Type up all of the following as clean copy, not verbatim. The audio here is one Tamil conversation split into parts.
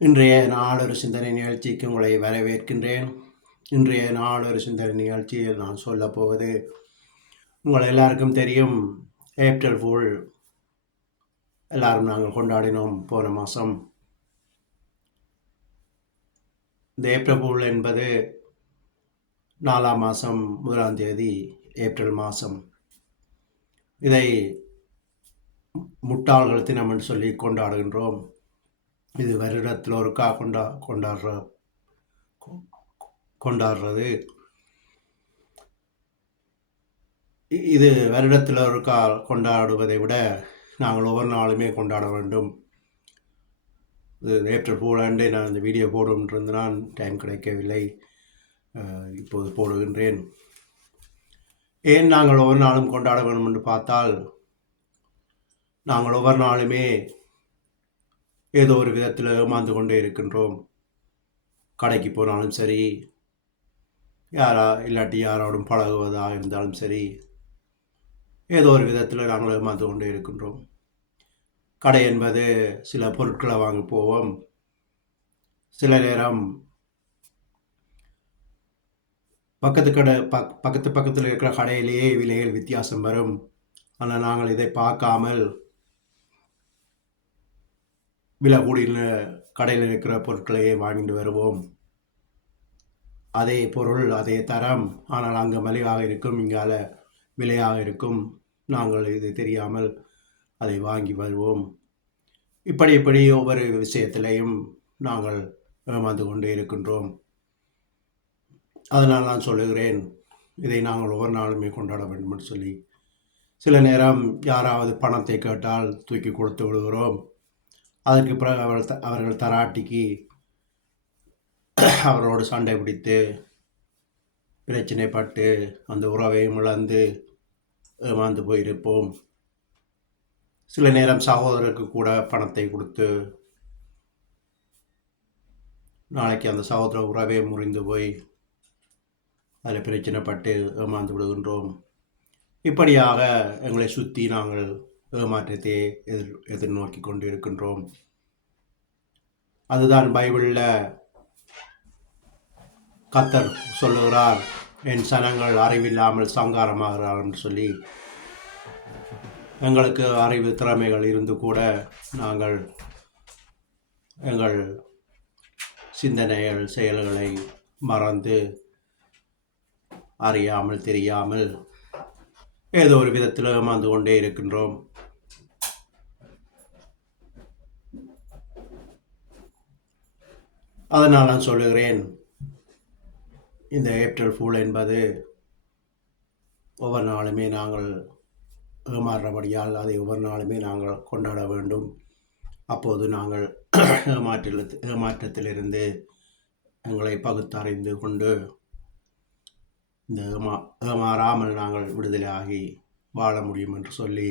இன்றைய நாளொரு சிந்தனை நிகழ்ச்சிக்கு உங்களை வரவேற்கின்றேன். இன்றைய நாளொரு சிந்தனை நிகழ்ச்சியில் நான் சொல்லப்போவது, உங்கள் எல்லாருக்கும் தெரியும், ஏப்ரல் ஃபூல் எல்லாரும் நாங்கள் கொண்டாடினோம் போன மாதம். இந்த ஏப்ரல் ஃபூல் என்பது 4ஆம் மாதம் 1ஆம் தேதி ஏப்ரல் மாதம். இதை முட்டாள்கள் தினம் என்று சொல்லி கொண்டாடுகின்றோம். இது வருடத்தில் ஒருக்கா கொண்டாடுறது. இது வருடத்தில் ஒருக்கா கொண்டாடுவதை விட நாங்கள் ஒவ்வொரு நாளுமே கொண்டாட வேண்டும். இது ஏப்ரல் ஃபூல் அன்று நான் இந்த வீடியோ போடுகின்றிருந்தான், டைம் கிடைக்கவில்லை, இப்போது போடுகின்றேன். ஏன் நாங்கள் ஒவ்வொரு நாளும் கொண்டாட வேண்டும் என்று பார்த்தால், நாங்கள் ஒவ்வொரு நாளுமே ஏதோ ஒரு விதத்தில் ஏமாந்து கொண்டே இருக்கின்றோம். கடைக்கு போனாலும் சரி, இல்லாட்டி யாரோடும் பழகுவதாக இருந்தாலும் சரி, ஏதோ ஒரு விதத்தில் நாங்கள் ஏமாந்து கொண்டே இருக்கின்றோம். கடை என்பது சில பொருட்களை வாங்க போவோம். சில நேரம் பக்கத்தில் இருக்கிற கடையிலேயே விலைகள் வித்தியாசம் வரும். ஆனால் நாங்கள் இதை பார்க்காமல் விலை கூடிய கடையில் இருக்கிற பொருட்களையே வாங்கிட்டு வருவோம். அதே பொருள், அதே தரம், ஆனால் அங்கே மலிவாக இருக்கும், இங்கால விலையாக இருக்கும். நாங்கள் இது தெரியாமல் அதை வாங்கி வருவோம். இப்படி ஒவ்வொரு விஷயத்திலையும் நாங்கள் ஏமாந்து கொண்டே இருக்கின்றோம். அதனால் நான் சொல்லுகிறேன், இதை நாங்கள் ஒவ்வொரு நாளுமே கொண்டாட வேண்டும் என்று சொல்லி. சில நேரம் யாராவது பணத்தை கேட்டால் தூக்கி கொடுத்து விடுகிறோம். அதற்கு பிறகு அவர்கள் தராட்டிக்கு அவர்களோடு சண்டை பிடித்து பிரச்சனைப்பட்டு அந்த உறவையும் இழந்து ஏமாந்து போயிருப்போம். சில நேரம் சகோதரருக்கு கூட பணத்தை கொடுத்து நாளைக்கு அந்த சகோதர உறவே முறிந்து போய் அதில் பிரச்சனைப்பட்டு ஏமாந்து விடுகின்றோம். இப்படியாக எங்களை சுற்றி நாங்கள் ஏமாற்றத்தை எதிர்நோக்கி கொண்டு இருக்கின்றோம். அதுதான் பைபிளில் கர்த்தர் சொல்லுகிறார், என் சனங்கள் அறிவில்லாமல் சங்காரமாகிறார் என்று சொல்லி. எங்களுக்கு அறிவு திறமைகள் இருந்து கூட நாங்கள் எங்கள் சிந்தனைகள் செயல்களை மறந்து அறியாமல் தெரியாமல் ஏதோ ஒரு விதத்தில் ஏமாந்து கொண்டே இருக்கின்றோம். அதனால் நான் சொல்லுகிறேன், இந்த ஏப்ரல் ஃபூல் என்பது ஒவ்வொரு நாளுமே நாங்கள் ஏமாறுறபடியால் அதை ஒவ்வொரு நாளுமே நாங்கள் கொண்டாட வேண்டும். அப்போது நாங்கள் ஏமாற்றத்திலிருந்து எங்களை பகுத்தறிந்து கொண்டு இந்த ஏமாறாமல் நாங்கள் விடுதலையாகி வாழ முடியும் என்று சொல்லி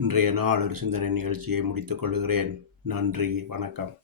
இன்றைய நாள் ஒரு சிந்தனை நிகழ்ச்சியை முடித்துக் கொள்கிறேன். நன்றி, வணக்கம்.